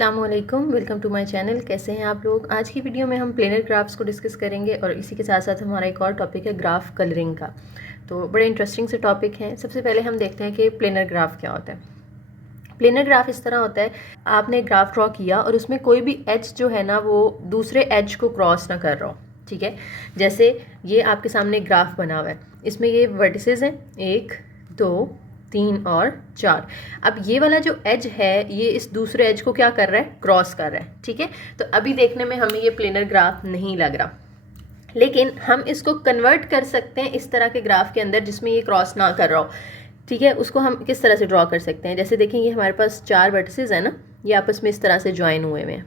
अस्सलामुअलैकुम, welcome to my channel. कैसे हैं आप लोग। आज की वीडियो में हम प्लेनर ग्राफ्स को डिस्कस करेंगे और इसी के साथ साथ हमारा एक और टॉपिक है ग्राफ कलरिंग का। तो बड़े इंटरेस्टिंग से टॉपिक हैं। सबसे पहले हम देखते हैं कि प्लेनर ग्राफ क्या होता है। प्लेनर ग्राफ इस तरह होता है, आपने ग्राफ ड्रॉ किया और उसमें कोई भी एज जो है ना वो दूसरे एज को क्रॉस ना कर रहा हो। ठीक है, जैसे ये आपके सामने ग्राफ बना हुआ है, इसमें ये वर्टिसेस हैं 1 2 3 और 4। अब ये वाला जो एज है ये इस दूसरे एज को क्या कर रहा है, क्रॉस कर रहा है। ठीक है, तो अभी देखने में हमें ये प्लेनर ग्राफ नहीं लग रहा, लेकिन हम इसको कन्वर्ट कर सकते हैं इस तरह के ग्राफ के अंदर जिसमें ये क्रॉस ना कर रहा हो। ठीक है, उसको हम किस तरह से ड्रॉ कर सकते हैं। जैसे देखें, ये हमारे पास 4 वर्टिसेस है ना, ये आपस में इस तरह से ज्वाइन हुए हुए हैं।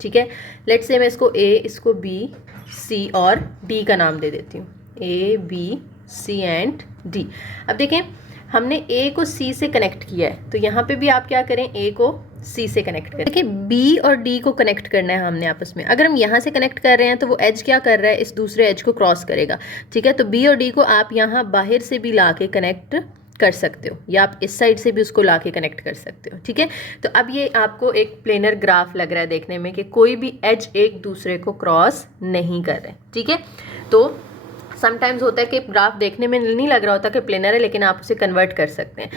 ठीक है, लेट्स से मैं इसको ए, इसको बी, सी और डी का नाम दे देती हूँ। A B C and D. अब देखें, हमने ए को सी से कनेक्ट किया है, तो यहाँ पे भी आप क्या करें, ए को सी से कनेक्ट करें। देखिए, बी और डी को कनेक्ट करना है हमने आपस में। अगर हम यहाँ से कनेक्ट कर रहे हैं तो वो एज क्या कर रहा है, इस दूसरे एज को क्रॉस करेगा। ठीक है, तो बी और डी को आप यहाँ बाहर से भी ला के कनेक्ट कर सकते हो, या आप इस साइड से भी उसको ला के कनेक्ट कर सकते हो। ठीक है, तो अब ये आपको एक प्लेनर ग्राफ लग रहा है देखने में कि कोई भी एज एक दूसरे को क्रॉस नहीं कर रहे। ठीक है, तो समटाइम्स होता है कि ग्राफ देखने में नहीं लग रहा होता कि प्लेनर है, लेकिन आप उसे कन्वर्ट कर सकते हैं।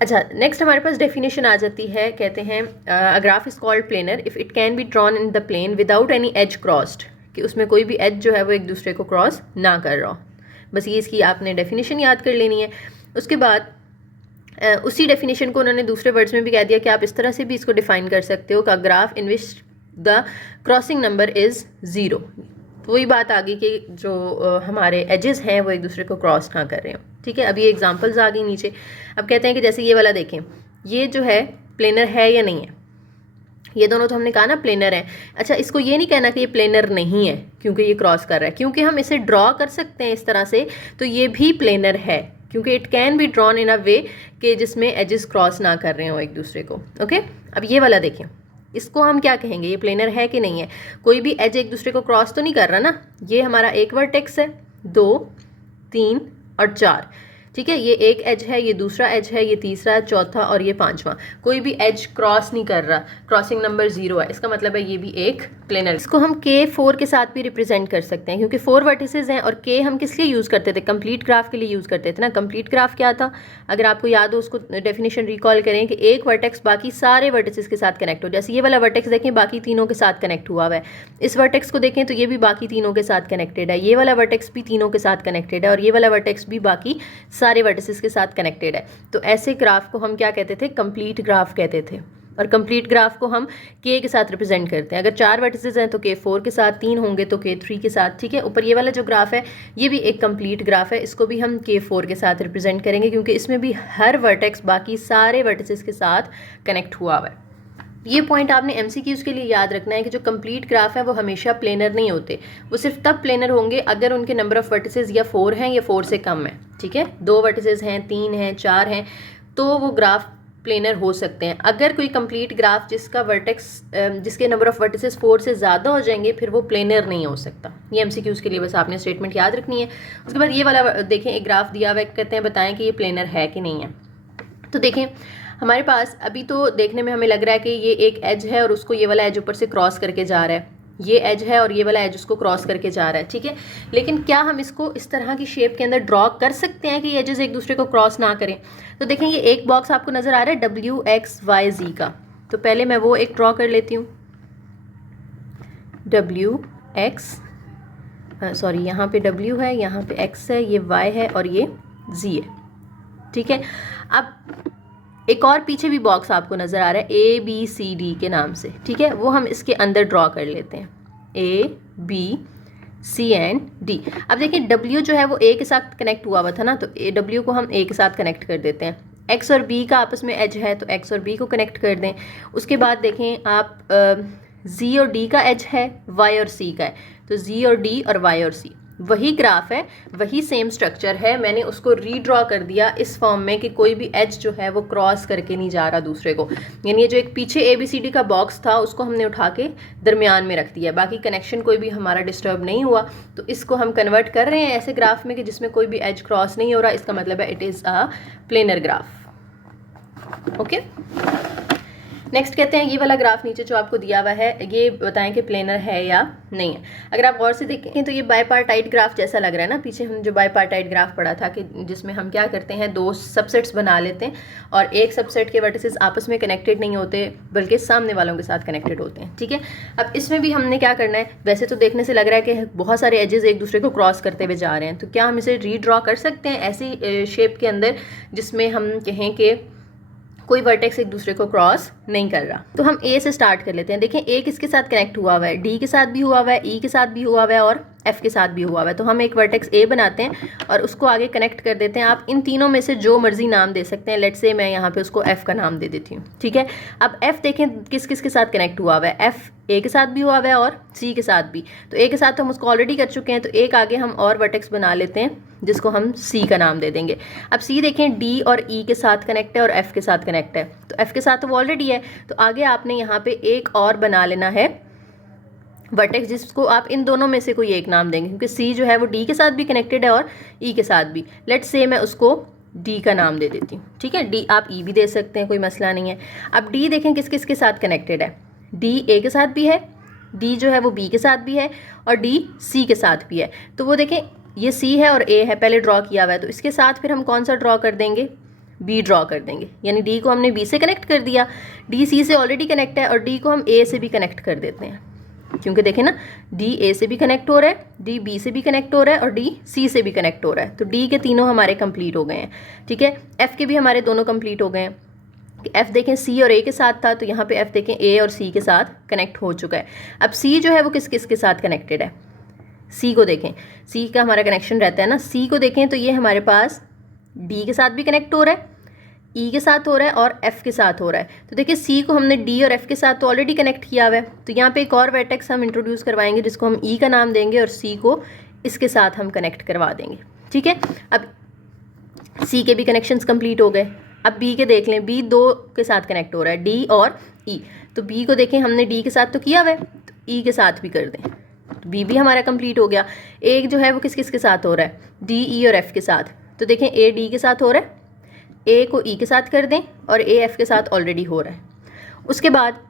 अच्छा, नेक्स्ट हमारे पास डेफिनेशन आ जाती है। कहते हैं a graph is called planar if it can be drawn in the plane without any edge crossed, कि उसमें कोई भी एज जो है वो एक दूसरे को क्रॉस ना कर रहा हो। बस ये इसकी आपने डेफिनेशन याद कर लेनी है। उसके बाद उसी डेफिनेशन को उन्होंने दूसरे वर्ड्स में भी कह दिया कि आप इस तरह से भी इसको डिफाइन कर सकते हो, का graph in which the crossing number is 0। तो वही बात आ गई कि जो हमारे एजेस हैं वो एक दूसरे को क्रॉस ना कर रहे हो। ठीक है, अब ये एग्जांपल्स आ गई नीचे। अब कहते हैं कि जैसे ये वाला देखें, ये जो है प्लेनर है या नहीं है। ये दोनों तो हमने कहा ना प्लेनर है। अच्छा, इसको ये नहीं कहना कि ये प्लेनर नहीं है क्योंकि ये क्रॉस कर रहा है, क्योंकि हम इसे ड्रॉ कर सकते हैं इस तरह से, तो ये भी प्लेनर है क्योंकि it can be drawn in a way कि जिसमें एजेस क्रॉस ना कर रहे हो एक दूसरे को। ओके, अब ये वाला देखें, इसको हम क्या कहेंगे, ये प्लेनर है कि नहीं है। कोई भी एज एक दूसरे को क्रॉस तो नहीं कर रहा ना। ये हमारा एक वर्टेक्स है, 2 3 और 4। ठीक है, ये एक एज है, ये दूसरा एज है, ये तीसरा, चौथा और ये पांचवा। कोई भी एज क्रॉस नहीं कर रहा, क्रॉसिंग नंबर 0 है, इसका मतलब है ये भी एक प्लेनर। इसको हम K4 के साथ भी रिप्रेजेंट कर सकते हैं क्योंकि 4 वर्टिसेस हैं, और K हम किस लिए यूज़ करते थे, कंप्लीट ग्राफ के लिए यूज़ करते थे ना। कंप्लीट ग्राफ क्या था, अगर आपको याद हो उसको डेफिनेशन रिकॉल करें कि एक वर्टेक्स बाकी सारे वर्टिसेस के साथ कनेक्ट हो। जैसे ये वाला वर्टेक्स देखें, बाकी तीनों के साथ कनेक्ट हुआ हुआ है। इस वर्टेक्स को देखें तो ये भी बाकी तीनों के साथ कनेक्टेड है। ये वाला वर्टेक्स भी तीनों के साथ कनेक्टेड है, और ये वाला वर्टेक्स भी बाकी सारे वर्टिसेस के साथ कनेक्टेड है। तो ऐसे ग्राफ को हम क्या कहते थे, कंप्लीट ग्राफ कहते थे। और कंप्लीट ग्राफ को हम K के साथ रिप्रेजेंट करते हैं। अगर 4 वर्टिसेस हैं तो K4 के साथ, 3 होंगे तो K3 के साथ। ठीक है, ऊपर ये वाला जो ग्राफ है ये भी एक कंप्लीट ग्राफ है, इसको भी हम K4 के साथ रिप्रेजेंट करेंगे क्योंकि इसमें भी हर वर्टेक्स बाकी सारे वर्टिसेस के साथ कनेक्ट हुआ हुआ है। ये पॉइंट आपने MCQs के लिए याद रखना है कि जो कंप्लीट ग्राफ है वो हमेशा प्लेनर नहीं होते। वो सिर्फ तब प्लेनर होंगे अगर उनके नंबर ऑफ वर्टिसेस या 4 हैं या 4 से कम है। ठीक है, 2 वर्टिसेस हैं, 3 हैं, 4 हैं, तो वो ग्राफ प्लेनर हो सकते हैं। अगर कोई कंप्लीट ग्राफ जिसका वर्टेक्स जिसके नंबर ऑफ वर्टिसेस 4 से ज़्यादा हो जाएंगे फिर वो प्लेनर नहीं हो सकता। ये MCQs के लिए बस आपने स्टेटमेंट याद रखनी है। उसके बाद ये वाला देखें, एक ग्राफ दिया हुआ है, कहते हैं बताएं कि ये प्लेनर है कि नहीं है। तो देखें, हमारे पास अभी तो देखने में हमें लग रहा है कि ये एक एज है और उसको ये वाला एज ऊपर से क्रॉस करके जा रहा है। ये एज है और ये वाला एज उसको क्रॉस करके जा रहा है। ठीक है, लेकिन क्या हम इसको इस तरह की शेप के अंदर ड्रॉ कर सकते हैं कि ये एजेस एक दूसरे को क्रॉस ना करें। तो देखें, ये एक बॉक्स आपको नज़र आ रहा है WXYZ का, तो पहले मैं वो एक ड्रॉ कर लेती हूँ। WX, सॉरी यहाँ पे W है, यहाँ पे X है, ये Y है और ये Z है। ठीक है, अब एक और पीछे भी बॉक्स आपको नज़र आ रहा है ABCD के नाम से। ठीक है, वो हम इसके अंदर ड्रॉ कर लेते हैं, ABC एंड D। अब देखिए, W जो है वो A के साथ कनेक्ट हुआ हुआ था ना, तो W को हम A के साथ कनेक्ट कर देते हैं। X और B का आपस में एज है तो X और B को कनेक्ट कर दें। उसके बाद देखें आप Z और D का एज है, Y और C का है, तो Z और D और Y और C वही ग्राफ है, वही सेम स्ट्रक्चर है। मैंने उसको रीड्रॉ कर दिया इस फॉर्म में कि कोई भी एज जो है वो क्रॉस करके नहीं जा रहा दूसरे को। यानी ये जो एक पीछे ABCD का बॉक्स था उसको हमने उठा के दरमियान में रख दिया, बाकी कनेक्शन कोई भी हमारा डिस्टर्ब नहीं हुआ। तो इसको हम कन्वर्ट कर रहे हैं ऐसे ग्राफ में कि जिसमें कोई भी एज क्रॉस नहीं हो रहा। इसका मतलब है it is a planar graph. Okay, next कहते हैं ये वाला ग्राफ नीचे जो आपको दिया हुआ है ये बताएं कि प्लेनर है या नहीं है। अगर आप गौर से देखें तो ये बाईपार्टाइट ग्राफ जैसा लग रहा है ना। पीछे हम जो बाईपार्टाइट ग्राफ पढ़ा था कि जिसमें हम क्या करते हैं, दो सबसेट्स बना लेते हैं और एक सबसेट के वर्टिसेस आपस में कनेक्टेड नहीं होते बल्कि सामने वालों के साथ कनेक्टेड होते हैं। ठीक है, अब इसमें भी हमने क्या करना है, वैसे तो देखने से लग रहा है कि बहुत सारे एजेस एक दूसरे को क्रॉस करते हुए जा रहे हैं, तो क्या हम इसे रीड्रॉ कर सकते हैं ऐसी शेप के अंदर जिसमें हम कहें कि कोई वर्टेक्स एक दूसरे को क्रॉस नहीं कर रहा। तो हम ए से स्टार्ट कर लेते हैं। देखें ए किसके साथ कनेक्ट हुआ हुआ है, डी के साथ भी हुआ हुआ है, ई के साथ भी हुआ हुआ है और एफ के साथ भी हुआ हुआ है। तो हम एक वर्टेक्स ए बनाते हैं और उसको आगे कनेक्ट कर देते हैं। आप इन तीनों में से जो मर्जी नाम दे सकते हैं। लेट्स से मैं यहाँ पे उसको एफ का नाम दे देती हूँ। ठीक है, अब एफ देखें किस किस के साथ कनेक्ट हुआ हुआ है। एफ ए के साथ भी हुआ हुआ है और सी के साथ भी। तो ए के साथ तो हम उसको ऑलरेडी कर चुके हैं, तो एक आगे हम और वर्टेक्स बना लेते हैं जिसको हम सी का नाम दे देंगे। अब सी देखें डी और ई के साथ कनेक्ट है और एफ के साथ कनेक्ट है, तो एफ के साथ तो वो ऑलरेडी है, तो आगे आपने यहाँ पे एक और बना लेना है वर्टेक्स जिसको आप इन दोनों में से कोई एक नाम देंगे, क्योंकि सी जो है वो डी के साथ भी कनेक्टेड है और ई के साथ भी। लेट्स से मैं उसको डी का नाम दे देती हूँ। ठीक है, डी आप ई भी दे सकते हैं, कोई मसला नहीं है। अब डी देखें किस किस के साथ कनेक्टेड है। डी ए के साथ भी है, डी जो है वो बी के साथ भी है और डी सी के साथ भी है। तो वो देखें ये सी है और ए है, पहले ड्रॉ किया हुआ है, तो इसके साथ फिर हम कौन सा ड्रॉ कर देंगे, बी ड्रॉ कर देंगे। यानी डी को हमने बी से कनेक्ट कर दिया, डी सी से ऑलरेडी कनेक्ट है और डी को हम ए से भी कनेक्ट कर देते हैं, क्योंकि देखें ना डी ए से भी कनेक्ट हो रहा है, डी बी से भी कनेक्ट हो रहा है और डी सी से भी कनेक्ट हो रहा है। तो डी के तीनों हमारे कंप्लीट हो गए हैं। ठीक है, एफ के भी हमारे दोनों कंप्लीट हो गए हैं। एफ देखें सी और ए के साथ था, तो यहाँ पे एफ देखें ए और सी के साथ कनेक्ट हो चुका है। अब सी जो है वो किस किस के साथ कनेक्टेड है, सी को देखें, सी का हमारा कनेक्शन रहता है ना। सी को देखें तो ये हमारे पास डी के साथ भी कनेक्ट हो रहा है, ई के साथ हो रहा है और एफ के साथ हो रहा है। तो देखिए सी को हमने डी और एफ के साथ तो ऑलरेडी कनेक्ट किया हुआ है, तो यहाँ पे एक और वर्टेक्स हम इंट्रोड्यूस करवाएंगे जिसको हम ई का नाम देंगे और सी को इसके साथ हम कनेक्ट करवा देंगे। ठीक है, अब सी के भी कनेक्शंस कंप्लीट हो गए। अब बी के देख लें, बी दो के साथ कनेक्ट हो रहा है, डी और ई। तो बी को देखें हमने डी के साथ तो किया हुआ है, तो ई के साथ भी कर दें, तो बी भी हमारा कंप्लीट हो गया। एक जो है वो किस किस के साथ हो रहा है, डी ई और एफ के साथ। तो देखें ए डी के साथ हो रहा है, ए को ई के साथ कर दें और ए एफ के साथ ऑलरेडी हो रहा है। उसके बाद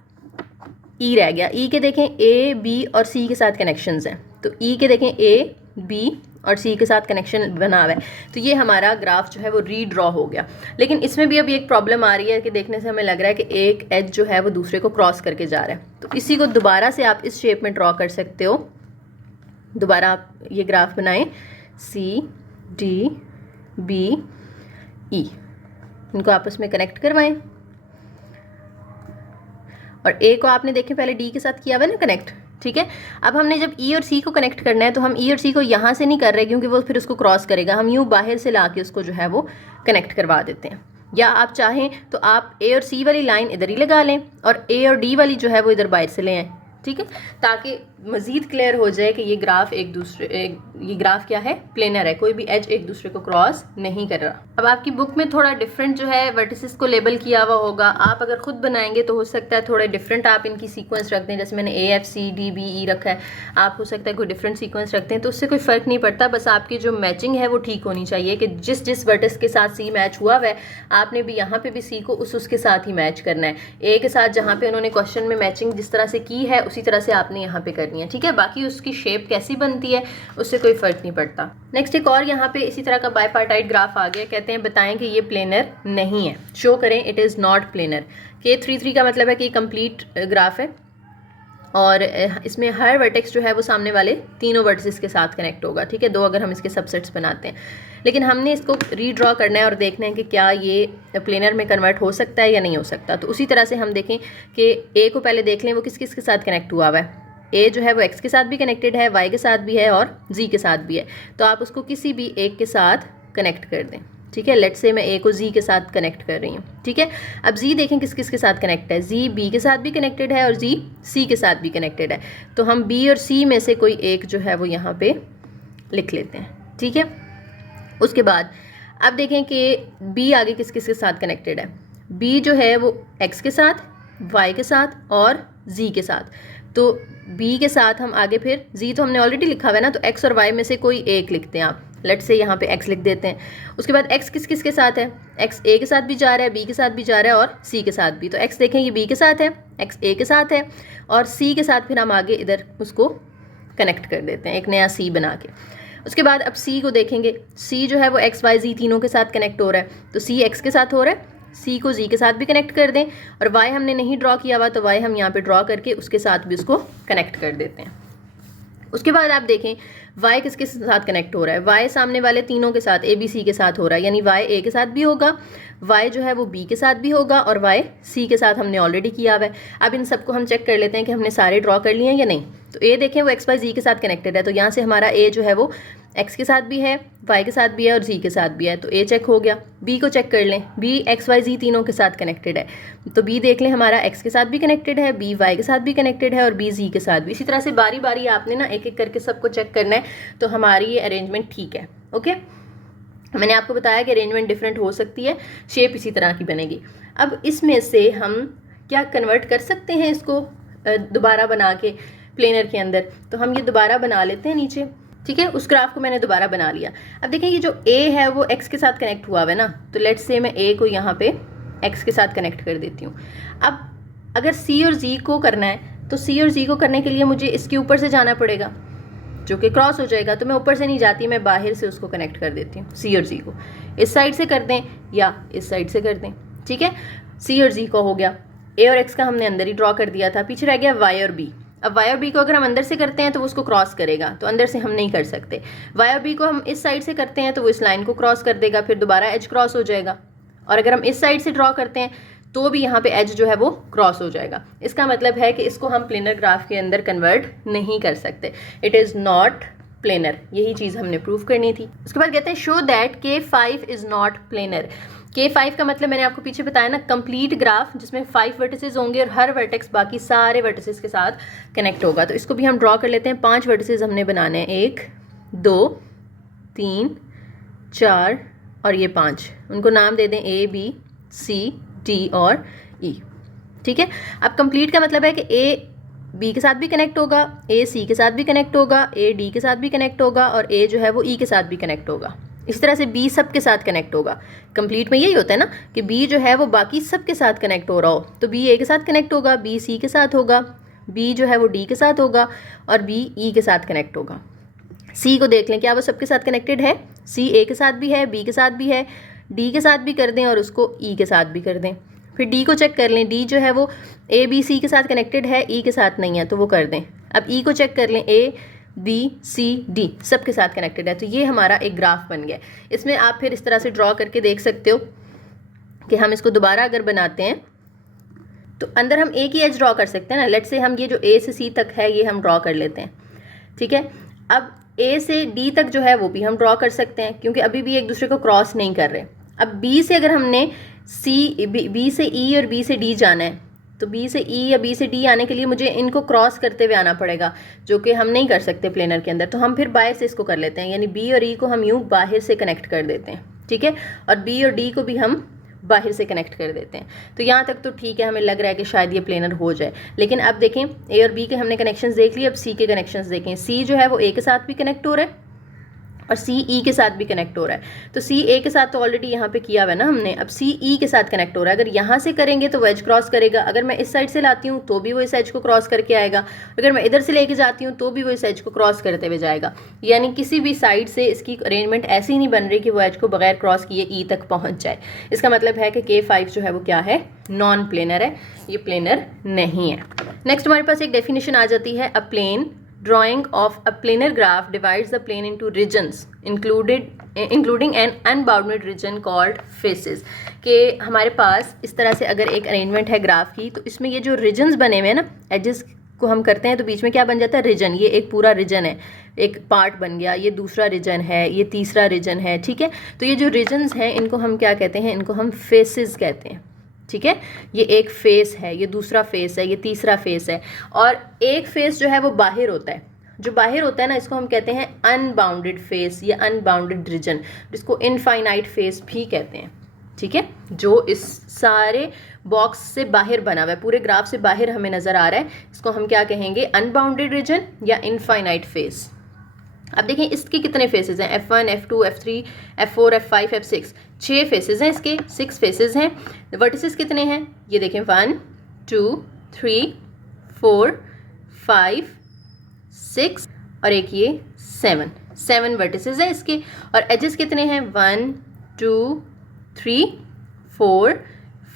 ई रह गया, ई के देखें ए बी और सी के साथ कनेक्शंस हैं, तो ई के देखें ए बी और सी के साथ कनेक्शन बना हुआ है। तो ये हमारा ग्राफ जो है वो रीड्रॉ हो गया। लेकिन इसमें भी अभी एक प्रॉब्लम आ रही है कि देखने से हमें लग रहा है कि एक एज जो है वो दूसरे को क्रॉस करके जा रहा है। तो इसी को दोबारा से आप इस शेप में ड्रॉ कर सकते हो। दोबारा आप ये ग्राफ बनाएं, सी डी बी ई, इनको आपस में कनेक्ट करवाएं और ए को आपने देखें पहले डी के साथ किया हुआ है ना कनेक्ट। ठीक है, अब हमने जब ई और सी को कनेक्ट करना है तो हम ई और सी को यहाँ से नहीं कर रहे क्योंकि वो फिर उसको क्रॉस करेगा, हम यूँ बाहर से ला के उसको जो है वो कनेक्ट करवा देते हैं। या आप चाहें तो आप ए और सी वाली लाइन इधर ही लगा लें और ए और डी वाली जो है वो इधर बाहर से ले आएँ। ठीक है, ताकि मज़ीद क्लियर हो जाए कि ये ग्राफ ये ग्राफ क्या है, प्लेनर है, कोई भी एज एक दूसरे को क्रॉस नहीं कर रहा। अब आपकी बुक में थोड़ा डिफरेंट जो है वर्टिसेस को लेबल किया हुआ होगा, आप अगर खुद बनाएंगे तो हो सकता है थोड़े डिफरेंट आप इनकी सीक्वेंस रख दें। जैसे मैंने A F C D B E रखा है, आप हो सकता है कोई डिफरेंट सीक्वेंस रखते हैं, तो उससे कोई फ़र्क नहीं पड़ता। बस आपकी जो मैचिंग है वो ठीक होनी चाहिए कि जिस जिस वर्टिस के साथ सी मैच हुआ है आपने भी यहाँ पर भी सी को उसके साथ ही मैच करना है। ए के साथ जहाँ पर उन्होंने क्वेश्चन में मैचिंग जिस तरह से की है उसी तरह से आपने यहाँ पे करनी है। ठीक है, बाकी उसकी शेप कैसी बनती है उससे कोई फर्क नहीं पड़ता। नेक्स्ट एक और यहाँ पे इसी तरह का बाईपार्टाइट ग्राफ आ गया। कहते हैं बताएं कि ये प्लेनर नहीं है, शो करें it is not planar. K33 का मतलब है कि कंप्लीट ग्राफ है और इसमें हर वर्टेक्स जो है वो सामने वाले तीनों वर्टिसेस के साथ कनेक्ट होगा। ठीक है, दो अगर हम इसके सबसेट्स बनाते हैं, लेकिन हमने इसको रीड्रॉ करना है और देखना है कि क्या ये प्लेनर में कन्वर्ट हो सकता है या नहीं हो सकता। तो उसी तरह से हम देखें कि ए को पहले देख लें वो किस किस के साथ कनेक्ट हुआ हुआ है। ए जो है वो एक्स के साथ भी कनेक्टेड है, वाई के साथ भी है और जी के साथ भी है। तो आप उसको किसी भी एक के साथ कनेक्ट कर दें। ठीक है, लेट्स से मैं ए को जी के साथ कनेक्ट कर रही हूँ। ठीक है, अब जी देखें किस किस के साथ कनेक्ट है, जी बी के साथ भी कनेक्टेड है और जी सी के साथ भी कनेक्टेड है। तो हम बी और सी में से कोई एक जो है वो यहाँ पे लिख लेते हैं। ठीक है, उसके बाद अब देखें कि बी आगे किस किस के साथ कनेक्टेड है। बी जो है वो एक्स के साथ, वाई के साथ और जी के साथ। तो बी के साथ हम आगे फिर जी तो हमने ऑलरेडी लिखा हुआ है ना, तो एक्स और वाई में से कोई एक लिखते हैं आप। लेट्स से यहाँ पे x लिख देते हैं। उसके बाद x किस किस के साथ है, x a के साथ भी जा रहा है, b के साथ भी जा रहा है और c के साथ भी। तो x देखें ये b के साथ है, x a के साथ है और c के साथ फिर हम आगे इधर उसको कनेक्ट कर देते हैं एक नया c बना के। उसके बाद अब c को देखेंगे, c जो है वो x y z तीनों के साथ कनेक्ट हो रहा है, तो c x के साथ हो रहा है, c को z के साथ भी कनेक्ट कर दें और y हमने नहीं ड्रॉ किया हुआ तो y हम यहाँ पे ड्रॉ करके उसके साथ भी उसको कनेक्ट कर देते हैं। उसके बाद आप देखें y किसके साथ कनेक्ट हो रहा है, y सामने वाले तीनों के साथ a b c के साथ हो रहा है, यानी y a के साथ भी होगा, y जो है वो b के साथ भी होगा और y c के साथ हमने ऑलरेडी किया हुआ है। अब इन सबको हम चेक कर लेते हैं कि हमने सारे ड्रॉ कर लिए हैं या नहीं। तो a देखें वो x y z के साथ कनेक्टेड है, तो यहाँ से हमारा a जो है वो x के साथ भी है, y के साथ भी है और z के साथ भी है, तो a चेक हो गया। b को चेक कर लें, b x y z तीनों के साथ कनेक्टेड है, तो b देख लें हमारा x के साथ भी कनेक्टेड है, b y के साथ भी कनेक्टेड है और b z के साथ भी। इसी तरह से बारी बारी आपने ना एक एक करके सबको चेक करना है, तो हमारी ये अरेंजमेंट ठीक है। ओके, मैंने आपको बताया कि अरेंजमेंट डिफरेंट हो सकती है, शेप इसी तरह की बनेगी। अब इसमें से हम क्या कन्वर्ट कर सकते हैं इसको दोबारा बना के प्लेनर के अंदर, तो हम ये दोबारा बना लेते हैं नीचे। ठीक है, उस ग्राफ को मैंने दोबारा बना लिया। अब देखें ये जो a है वो x के साथ कनेक्ट हुआ हुआ है ना, तो लेट्स से मैं a को यहाँ पे x के साथ कनेक्ट कर देती हूँ। अब अगर c और z को करना है तो c और z को करने के लिए मुझे इसके ऊपर से जाना पड़ेगा जो कि क्रॉस हो जाएगा, तो मैं ऊपर से नहीं जाती, मैं बाहर से उसको कनेक्ट कर देती हूँ। c और z को इस साइड से कर दें या इस साइड से कर दें। ठीक है, c और z को हो गया, a और x का हमने अंदर ही ड्रॉ कर दिया था, पीछे रह गया y और b। अब y और b को अगर हम अंदर से करते हैं तो वो उसको क्रॉस करेगा, तो अंदर से हम नहीं कर सकते। y और b को हम इस साइड से करते हैं तो वो इस लाइन को क्रॉस कर देगा, फिर दोबारा एज क्रॉस हो जाएगा। और अगर हम इस साइड से ड्रॉ करते हैं तो भी यहाँ पे एज जो है वो क्रॉस हो जाएगा। इसका मतलब है कि इसको हम प्लेनर ग्राफ के अंदर कन्वर्ट नहीं कर सकते, इट इज़ नॉट प्लेनर। यही चीज़ हमने प्रूव करनी थी। उसके बाद कहते हैं show that K5 is not planar. K5 का मतलब मैंने आपको पीछे बताया ना, कंप्लीट ग्राफ जिसमें 5 वर्टिसेस होंगे और हर वर्टेक्स बाकी सारे वर्टिसेस के साथ कनेक्ट होगा। तो इसको भी हम ड्रॉ कर लेते हैं। 5 वर्टिसेस हमने बनाने हैं, 1 2 3 4 और ये 5, उनको नाम दे दें A B C D और E। ठीक है, अब कंप्लीट का मतलब है कि A B के साथ भी कनेक्ट होगा, A C के साथ भी कनेक्ट होगा, A D के साथ भी कनेक्ट होगा और A जो है वो E के साथ भी कनेक्ट होगा। इस तरह से B सब के साथ कनेक्ट होगा। कंप्लीट में यही होता है ना कि B जो है वो बाकी सब के साथ कनेक्ट हो रहा हो, तो B A के साथ कनेक्ट होगा, B C के साथ होगा, B जो है वो D के साथ होगा और B E के साथ कनेक्ट होगा। C को देख लें, क्या वो सबके साथ कनेक्टेड है? C A के साथ भी है, B के साथ भी है, D के साथ भी कर दें और उसको E के साथ भी कर दें। फिर D को चेक कर लें, D जो है वो A B C के साथ कनेक्टेड है, E के साथ नहीं है, तो वो कर दें। अब E को चेक कर लें, A B C D सब के साथ कनेक्टेड है, तो ये हमारा एक ग्राफ बन गया। इसमें आप फिर इस तरह से ड्रॉ करके देख सकते हो कि हम इसको दोबारा अगर बनाते हैं तो अंदर हम एक ही एज ड्रॉ कर सकते हैं ना। लेट्स से हम ये जो A से C तक है ये हम ड्रॉ कर लेते हैं। ठीक है, अब A से D तक जो है वो भी हम ड्रॉ कर सकते हैं क्योंकि अभी भी एक दूसरे को क्रॉस नहीं कर रहे। अब B से अगर हमने B से E और B से D जाना है तो B से E या B से D आने के लिए मुझे इनको क्रॉस करते हुए आना पड़ेगा, जो कि हम नहीं कर सकते प्लेनर के अंदर। तो हम फिर बाहर से इसको कर लेते हैं, यानी B और E को हम यूँ बाहर से कनेक्ट कर देते हैं। ठीक है, और B और D को भी हम बाहर से कनेक्ट कर देते हैं। तो यहाँ तक तो ठीक है, हमें लग रहा है कि शायद ये प्लेनर हो जाए। लेकिन अब देखें A और B के हमने कनेक्शंस देख लिए, अब C के कनेक्शंस देखें। C जो है वो A के साथ भी कनेक्ट हो रहा है और C E के साथ भी कनेक्ट हो रहा है। तो C A के साथ तो ऑलरेडी यहाँ पे किया हुआ है ना हमने, अब C E के साथ कनेक्ट हो रहा है। अगर यहाँ से करेंगे तो वो एज क्रॉस करेगा, अगर मैं इस साइड से लाती हूँ तो भी वो इस एज को क्रॉस करके आएगा, अगर मैं इधर से लेके जाती हूँ तो भी वो इस एज को क्रॉस करते हुए जाएगा। यानी किसी भी साइड से इसकी अरेंजमेंट ऐसी नहीं बन रही कि वो एज को बगैर क्रॉस किए E तक पहुँच जाए। इसका मतलब है कि K5 जो है वो क्या है, नॉन प्लेनर है, ये प्लेनर नहीं है। नेक्स्ट हमारे पास एक डेफिनेशन आ जाती है, अ plane drawing of a planar graph divides the plane into regions including an unbounded region called faces। कि हमारे पास इस तरह से अगर एक अरेंजमेंट है ग्राफ की, तो इसमें ये जो रीजन्स बने हुए हैं ना, एजेस को हम करते हैं तो बीच में क्या बन जाता है, रीजन। ये एक पूरा रीजन है, एक पार्ट बन गया, ये दूसरा रीजन है, ये तीसरा रीजन है। ठीक है, तो ये जो रीजन्स हैं इनको हम क्या कहते हैं, इनको हम फेसेस कहते हैं। ठीक है, ये एक फेस है, ये दूसरा फेस है, ये तीसरा फेस है, और एक फेस जो है वो बाहर होता है। जो बाहर होता है ना, इसको हम कहते हैं अनबाउंडेड फेस या अनबाउंडेड रीजन, जिसको इनफाइनाइट फेस भी कहते हैं। ठीक है, जो इस सारे बॉक्स से बाहर बना हुआ है, पूरे ग्राफ से बाहर हमें नज़र आ रहा है, इसको हम क्या कहेंगे, अनबाउंडेड रीजन या इनफाइनाइट फेस। अब देखें इसके कितने फेसेस हैं, F1, F2, F3, F4, F5, F6, 6 faces हैं इसके, 6 फेसेस हैं। वर्टिसेस कितने हैं, ये देखें 1 2 3 4 5 6 और एक ये 7 वर्टिसेस हैं इसके। और एजेस कितने हैं, 1 2 3 4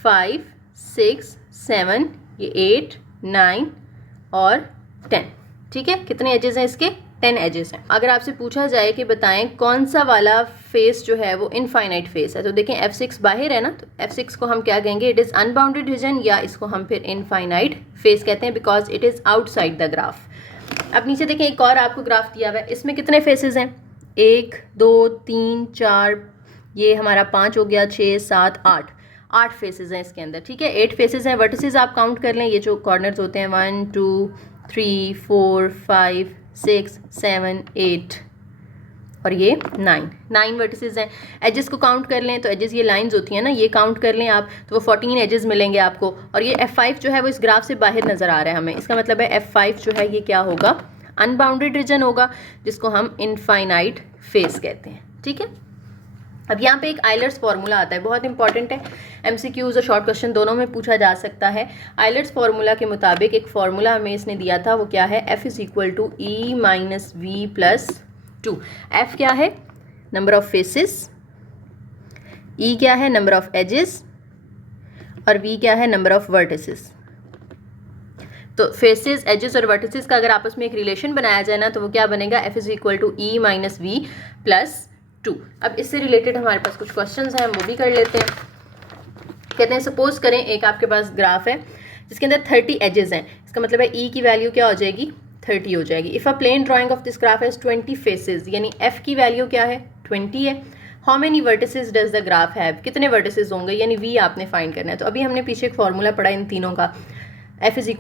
5 6 7, ये 8 9 और 10। ठीक है, कितने एजेस हैं इसके, 10 एजेस हैं। अगर आपसे पूछा जाए कि बताएं कौन सा वाला फेस जो है वो इनफाइनाइट फेस है, तो देखें F6 बाहर है ना, तो F6 को हम क्या कहेंगे, इट इज़ अनबाउंडेड रीजन, या इसको हम फिर इनफाइनाइट फेस कहते हैं because it is outside the graph. अब नीचे देखें एक और आपको ग्राफ दिया हुआ है, इसमें कितने फेसेस हैं, 1 2 3 4, ये हमारा 5 हो गया, 6 7 8 फेसेस हैं इसके अंदर। ठीक है, 8 फेसेस हैं। वर्टिसेस आप काउंट कर लें, ये जो कॉर्नर्स होते हैं 1 2 3 4 5 6 7 8 और ये 9 वर्टिसेस हैं। एजेस को काउंट कर लें, तो एजेस ये लाइंस होती हैं ना, ये काउंट कर लें आप, तो वो 14 एजेस मिलेंगे आपको। और ये F5 जो है वो इस ग्राफ से बाहर नज़र आ रहा है हमें, इसका मतलब है F5 जो है ये क्या होगा, अनबाउंडेड रीजन होगा, जिसको हम इनफाइनाइट फेस कहते हैं। ठीक है, अब यहाँ पे एक आइलर्स फार्मूला आता है, बहुत इंपॉर्टेंट है, MCQs और शॉर्ट क्वेश्चन दोनों में पूछा जा सकता है। आइलर्स फार्मूला के मुताबिक एक फार्मूला हमें इसने दिया था, वो क्या है, F = E - V + 2। F क्या है, नंबर ऑफ फेसेस, E क्या है, नंबर ऑफ एजेस, और V क्या है, नंबर ऑफ वर्टिसेस। तो फेसेस, एजेस और वर्टिसेस का अगर आपस में एक रिलेशन बनाया जाए ना, तो वो क्या बनेगा, F = E - V + 2। अब इससे रिलेटेड हमारे पास कुछ क्वेश्चंस हैं, हम वो भी कर लेते हैं। कहते हैं सपोज करें एक आपके पास ग्राफ है जिसके अंदर 30 एजेस हैं, इसका मतलब है E की वैल्यू क्या हो जाएगी, 30 हो जाएगी। If a plane drawing of this graph has 20 faces, यानी F की वैल्यू क्या है, 20 है। How many vertices does the graph have, कितने वर्टिसेस होंगे, यानी V आपने फाइंड करना है। तो अभी हमने पीछे एक फार्मूला पढ़ा इन तीनों का, F = E -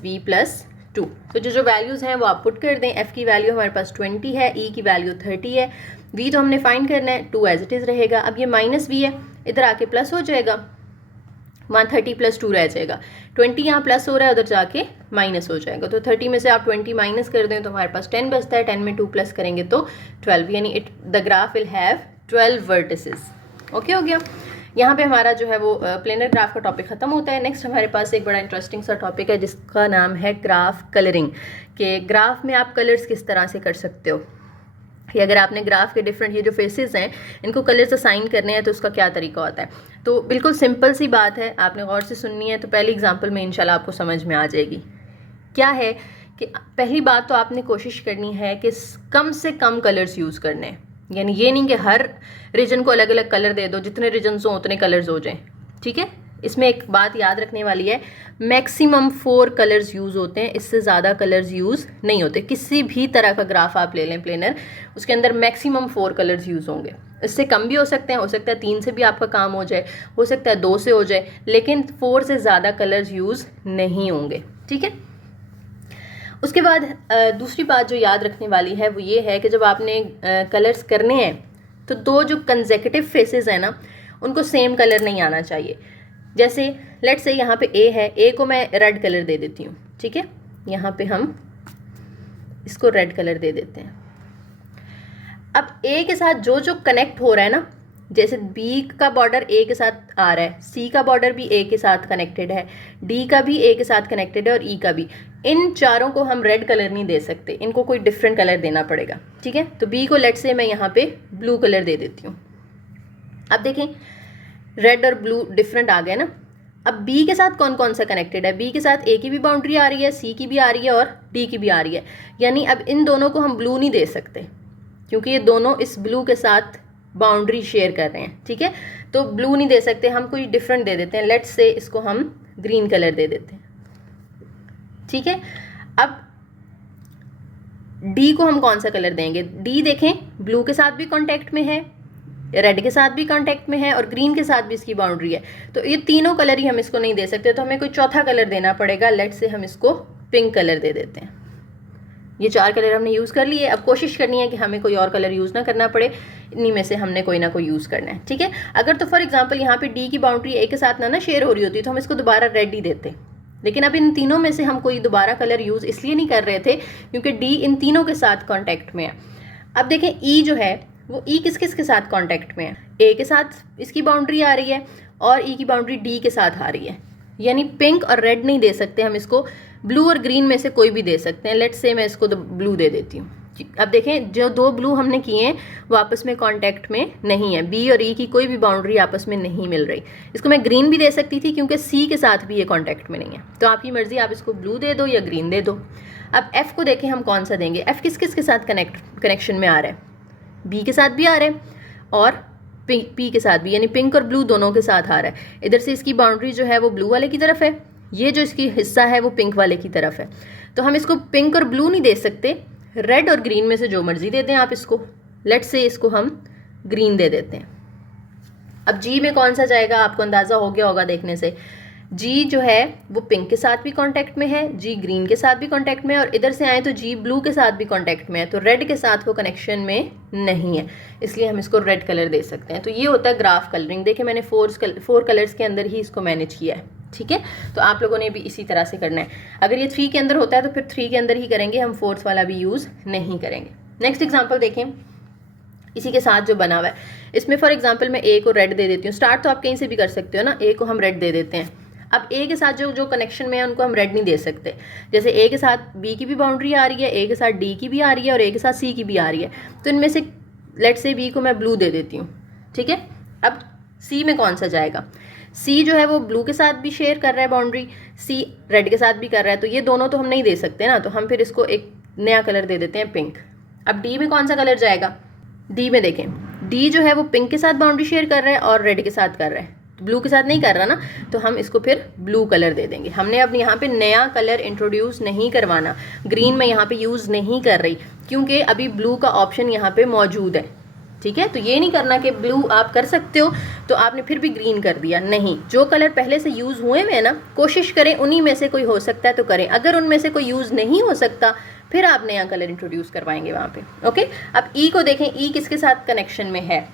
V + 2। तो जो वैल्यूज़ हैं वो आप पुट कर दें। F की वैल्यू हमारे पास 20 है, E की वैल्यू 30 है, V तो हमने फाइंड करना है, 2 एज इट इज़ रहेगा। अब ये -V है, इधर आके प्लस हो जाएगा, 130 + 2 रह जाएगा। 20 यहाँ प्लस हो रहा है, उधर जाके माइनस हो जाएगा। तो 30 में से आप 20 माइनस कर दें तो हमारे पास 10 बचता है, 10 में 2 प्लस करेंगे तो 12, यानी the graph will have 12 vertices. Okay हो गया, यहाँ पे हमारा जो है वो प्लेनर ग्राफ का टॉपिक ख़त्म होता है। नेक्स्ट हमारे पास एक बड़ा इंटरेस्टिंग सा टॉपिक है जिसका नाम है ग्राफ कलरिंग, कि ग्राफ में आप कलर्स किस तरह से कर सकते हो, कि अगर आपने ग्राफ के डिफरेंट ये जो फेसेस हैं इनको कलर्स असाइन करने हैं तो उसका क्या तरीका होता है। तो बिल्कुल सिंपल सी बात है, आपने गौर से सुननी है, तो पहली एग्जांपल में इंशाल्लाह आपको समझ में आ जाएगी। क्या है कि पहली बात तो आपने कोशिश करनी है कि कम से कम कलर्स यूज़ करने हैं, यानी ये नहीं कि हर रीजन को अलग अलग कलर दे दो, जितने रीजन्स हों उतने कलर्स हो जाएं। ठीक है, इसमें एक बात याद रखने वाली है, मैक्सिमम 4 कलर्स यूज़ होते हैं, इससे ज़्यादा कलर्स यूज़ नहीं होते। किसी भी तरह का ग्राफ आप ले लें प्लेनर, उसके अंदर मैक्सिमम 4 कलर्स यूज़ होंगे। इससे कम भी हो सकते हैं, हो सकता है 3 से भी आपका काम हो जाए, हो सकता है 2 से हो जाए, लेकिन 4 से ज़्यादा कलर्स यूज़ नहीं होंगे। ठीक है, उसके बाद दूसरी बात जो याद रखने वाली है वो ये है कि जब आपने कलर्स करने हैं तो 2 जो कंसेक्यूटिव फेसेस हैं ना, उनको सेम कलर नहीं आना चाहिए। जैसे लेट्स से यहाँ पे A है, A को मैं रेड कलर दे देती हूँ। ठीक है, यहाँ पे हम इसको रेड कलर दे देते हैं। अब A के साथ जो जो कनेक्ट हो रहा है ना, जैसे B का बॉर्डर A के साथ आ रहा है, C का बॉर्डर भी A के साथ कनेक्टेड है, D का भी A के साथ कनेक्टेड है और E का भी। इन चारों को हम रेड कलर नहीं दे सकते, इनको कोई डिफरेंट कलर देना पड़ेगा। ठीक है, तो B को लेट्स से मैं यहाँ पे ब्लू कलर दे देती हूँ। अब देखें रेड और ब्लू डिफरेंट आ गए ना। अब B के साथ कौन कौन सा कनेक्टेड है, B के साथ A की भी बाउंड्री आ रही है, C की भी आ रही है और D की भी आ रही है, यानी अब इन दोनों को हम ब्लू नहीं दे सकते क्योंकि ये दोनों इस ब्लू के साथ बाउंड्री शेयर कर रहे हैं। ठीक है, तो ब्लू नहीं दे सकते, हम कोई डिफरेंट दे देते हैं। लेट्स से इसको हम ग्रीन कलर दे देते हैं। ठीक है, अब D को हम कौन सा कलर देंगे, D देखें ब्लू के साथ भी कांटेक्ट में है, रेड के साथ भी कांटेक्ट में है और ग्रीन के साथ भी इसकी बाउंड्री है, तो ये तीनों कलर ही हम इसको नहीं दे सकते, तो हमें कोई चौथा कलर देना पड़ेगा। लेट्स से हम इसको पिंक कलर दे देते हैं। ये 4 कलर हमने यूज़ कर लिए, अब कोशिश करनी है कि हमें कोई और कलर यूज़ ना करना पड़े, इन्हीं में से हमने कोई ना कोई यूज़ करना है। ठीक है, अगर तो फॉर एग्जांपल यहाँ पे D की बाउंड्री A के साथ ना शेयर हो रही होती तो हम इसको दोबारा रेड ही देते, लेकिन अब इन तीनों में से हम कोई दोबारा कलर यूज़ इसलिए नहीं कर रहे थे क्योंकि डी इन तीनों के साथ कॉन्टैक्ट में है। अब देखें ई जो है वो ई किस किस के साथ कॉन्टैक्ट में है, ए के साथ इसकी बाउंड्री आ रही है और ई की बाउंड्री डी के साथ आ रही है, यानी पिंक और रेड नहीं दे सकते हम इसको, ब्लू और ग्रीन में से कोई भी दे सकते हैं। लेट्स से मैं इसको ब्लू दे देती हूँ। अब देखें जो दो ब्लू हमने किए हैं वो आपस में कांटेक्ट में नहीं है, बी और ई की कोई भी बाउंड्री आपस में नहीं मिल रही। इसको मैं ग्रीन भी दे सकती थी क्योंकि सी के साथ भी ये कांटेक्ट में नहीं है, तो आपकी मर्जी, आप इसको ब्लू दे दो या ग्रीन दे दो। अब एफ को देखें हम कौन सा देंगे, एफ किस किस के साथ कनेक्शन में आ रहा है, बी के साथ भी आ रहा है और पी के साथ भी, यानी पिंक और ब्लू दोनों के साथ आ रहा है। इधर से इसकी बाउंड्री जो है वो ब्लू वाले की तरफ है, ये जो इसकी हिस्सा है वो पिंक वाले की तरफ है, तो हम इसको पिंक और ब्लू नहीं दे सकते, रेड और ग्रीन में से जो मर्जी दे दें आप इसको। लेट्स से इसको हम ग्रीन दे देते हैं। अब जी में कौन सा जाएगा, आपको अंदाज़ा हो गया होगा देखने से, जी जो है वो पिंक के साथ भी कांटेक्ट में है, जी ग्रीन के साथ भी कांटेक्ट में है, और इधर से आए तो जी ब्लू के साथ भी कांटेक्ट में है, तो रेड के साथ वो कनेक्शन में नहीं है, इसलिए हम इसको रेड कलर दे सकते हैं। तो ये होता है ग्राफ कलरिंग। देखिए मैंने 4 कलर्स के अंदर ही इसको मैनेज किया है, ठीक है। तो आप लोगों ने भी इसी तरह से करना है। अगर ये 3 के अंदर होता है तो फिर 3 के अंदर ही करेंगे, हम 4th वाला भी यूज़ नहीं करेंगे। नेक्स्ट एग्जाम्पल देखें, इसी के साथ जो बना हुआ है, इसमें फॉर एग्जाम्पल मैं ए को रेड दे देती हूँ। स्टार्ट तो आप कहीं से भी कर सकते हो ना, ए को हम रेड दे देते हैं। अब ए के साथ जो कनेक्शन में है उनको हम रेड नहीं दे सकते, जैसे ए के साथ बी की भी बाउंड्री आ रही है, ए के साथ डी की भी आ रही है और ए के साथ सी की भी आ रही है, तो इनमें से लेट से बी को मैं ब्लू दे देती हूँ, ठीक है। अब सी में कौन सा जाएगा, सी जो है वो ब्लू के साथ भी शेयर कर रहा है बाउंड्री, सी रेड के साथ भी कर रहा है, तो ये दोनों तो हम नहीं दे सकते ना, तो हम फिर इसको एक नया कलर दे देते हैं, पिंक। अब डी में कौन सा कलर जाएगा, डी में देखें, डी जो है वो पिंक के साथ बाउंड्री शेयर कर रहा है और रेड के साथ कर रहा है, ब्लू के साथ नहीं कर रहा ना, तो हम इसको फिर ब्लू कलर दे देंगे। हमने अब यहाँ पे नया कलर इंट्रोड्यूस नहीं करवाना, ग्रीन में यहाँ पे यूज़ नहीं कर रही क्योंकि अभी ब्लू का ऑप्शन यहाँ पे मौजूद है, ठीक है। तो ये नहीं करना कि ब्लू आप कर सकते हो तो आपने फिर भी ग्रीन कर दिया, नहीं। जो कलर पहले से यूज़ हुए हैं ना, कोशिश करें उन्हीं में से कोई हो सकता है तो करें, अगर उनमें से कोई यूज़ नहीं हो सकता फिर आप नया कलर इंट्रोड्यूस करवाएंगे वहाँ पे, ओके। अब ई को देखें, ई किसके साथ कनेक्शन में है,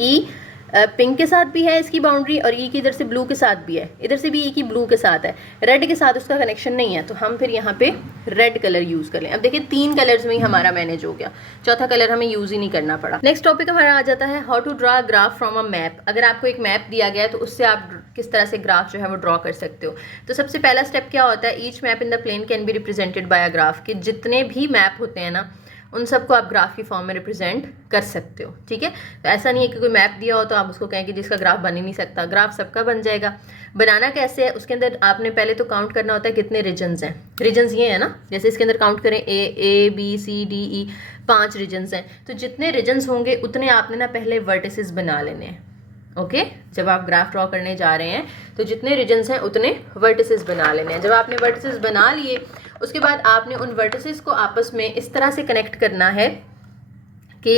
ई पिंक के साथ भी है इसकी बाउंड्री और ई की इधर से ब्लू के साथ भी है, इधर से भी ई की ब्लू के साथ है, रेड के साथ उसका कनेक्शन नहीं है, तो हम फिर यहाँ पे रेड कलर यूज़ कर लें। अब देखिए 3 कलर्स में ही हमारा मैनेज हो गया, चौथा कलर हमें यूज़ ही नहीं करना पड़ा। नेक्स्ट टॉपिक हमारा आ जाता है how to draw graph from a map. अगर आपको एक मैप दिया गया है तो उससे आप किस तरह से ग्राफ जो है वो ड्रॉ कर सकते हो। तो सबसे पहला स्टेप क्या होता है, each map in the plane can be represented by a graph, कि जितने भी मैप होते हैं ना उन सबको आप ग्राफ की फॉर्म में रिप्रेजेंट कर सकते हो, ठीक है। तो ऐसा नहीं है कि कोई मैप दिया हो तो आप उसको कहें कि जिसका ग्राफ बन ही नहीं सकता, ग्राफ सबका बन जाएगा। बनाना कैसे है, उसके अंदर आपने पहले तो काउंट करना होता है कितने रीजन्स हैं। रीजन्स ये है ना, जैसे इसके अंदर काउंट करें A B C D E, 5 regions हैं, तो जितने रीजन्स होंगे उतने आपने ना पहले वर्टिसेस बना लेने हैं, ओके। जब आप ग्राफ ड्रॉ करने जा रहे हैं तो जितने रीजन्स हैं उतने वर्टिसेस बना लेने हैं। जब आपने वर्टिसेस बना लिए उसके बाद आपने उन वर्टिसेस को आपस में इस तरह से कनेक्ट करना है कि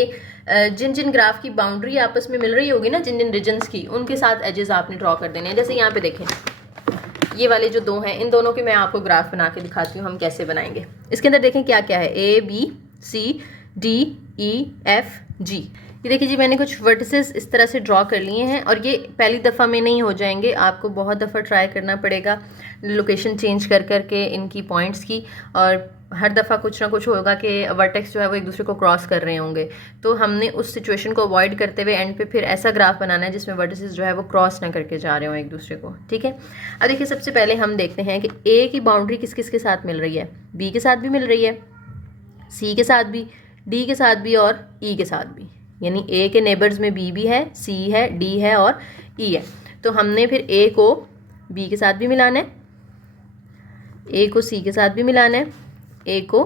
जिन जिन ग्राफ की बाउंड्री आपस में मिल रही होगी ना, जिन जिन रीजन्स की, उनके साथ एजेस आपने ड्रॉ कर देने हैं। जैसे यहाँ पे देखें, ये वाले जो 2 हैं, इन दोनों के मैं आपको ग्राफ बना के दिखाती हूँ हम कैसे बनाएंगे। इसके अंदर देखें क्या क्या है, A B C D E F G. ये देखिए जी, मैंने कुछ वर्टिसेस इस तरह से ड्रॉ कर लिए हैं और ये पहली दफ़ा में नहीं हो जाएंगे, आपको बहुत दफ़ा ट्राई करना पड़ेगा, लोकेशन चेंज कर करके इनकी पॉइंट्स की, और हर दफ़ा कुछ ना कुछ होगा कि वर्टेक्स जो है वो एक दूसरे को क्रॉस कर रहे होंगे, तो हमने उस सिचुएशन को अवॉइड करते हुए एंड पे फिर ऐसा ग्राफ बनाना है जिसमें वर्टिसेस जो है वो क्रॉस ना करके जा रहे हों एक दूसरे को, ठीक है। अब देखिए सबसे पहले हम देखते हैं कि ए की बाउंड्री किस किस के साथ मिल रही है, बी के साथ भी मिल रही है, सी के साथ भी, डी के साथ भी और ई के साथ भी, यानी ए के नेबर्स में बी भी है, सी है, डी है और ई है। तो हमने फिर ए को बी के साथ भी मिलाना है, ए को सी के साथ भी मिलाना है, ए को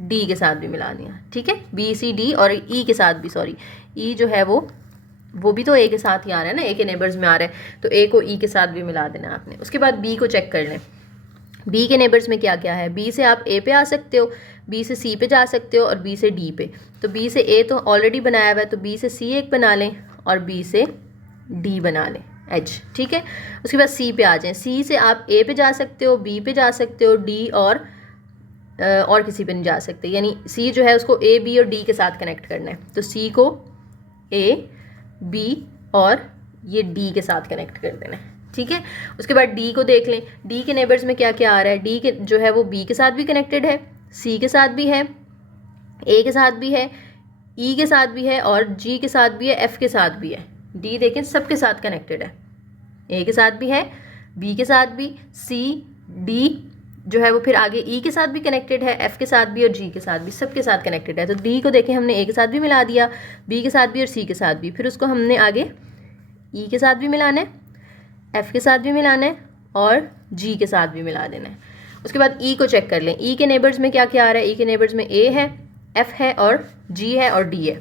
डी के साथ भी मिला दिया, ठीक है। बी सी डी और ई के साथ भी, सॉरी ई जो है वो भी तो ए के साथ ही आ रहा है ना, ए के नेबर्स में आ रहा है, तो ए को ई के साथ भी मिला देना आपने। उसके बाद बी को चेक कर लें, बी के नेबर्स में क्या क्या है, बी से आप ए पे आ सकते हो, बी से सी पे जा सकते हो और बी से डी पे। तो बी से ए तो ऑलरेडी बनाया हुआ है, तो बी से सी एक बना लें और बी से डी बना लें एच, ठीक है। उसके बाद सी पे आ जाएं, सी से आप ए पे जा सकते हो, बी पे जा सकते हो, डी और किसी पे नहीं जा सकते, यानी सी जो है उसको ए बी और डी के साथ कनेक्ट करना है, तो सी को ए बी और ये डी के साथ कनेक्ट कर देना है, ठीक है। उसके बाद डी को देख लें, डी के नेबर्स में क्या क्या आ रहा है। डी के जो है वो बी के साथ भी कनेक्टेड है, सी के साथ भी है, ए के साथ भी है, ई के साथ भी है और जी के साथ भी है, एफ के साथ भी है। डी देखें सबके साथ कनेक्टेड है, ए के साथ भी है, बी के साथ भी, सी डी जो है वो फिर आगे ई के साथ भी कनेक्टेड है, एफ के साथ भी और जी के साथ भी, सबके साथ कनेक्टेड है। तो डी को देखें हमने ए के साथ भी मिला दिया, बी के साथ भी और सी के साथ भी, फिर उसको हमने आगे ई के साथ भी मिलाना है, एफ के साथ भी मिलाना है और जी के साथ भी मिला देना है। उसके बाद ई को चेक कर लें, ई के नेबर्स में क्या क्या आ रहा है। ई के नेबर्स में ए है, एफ है और जी है और डी है।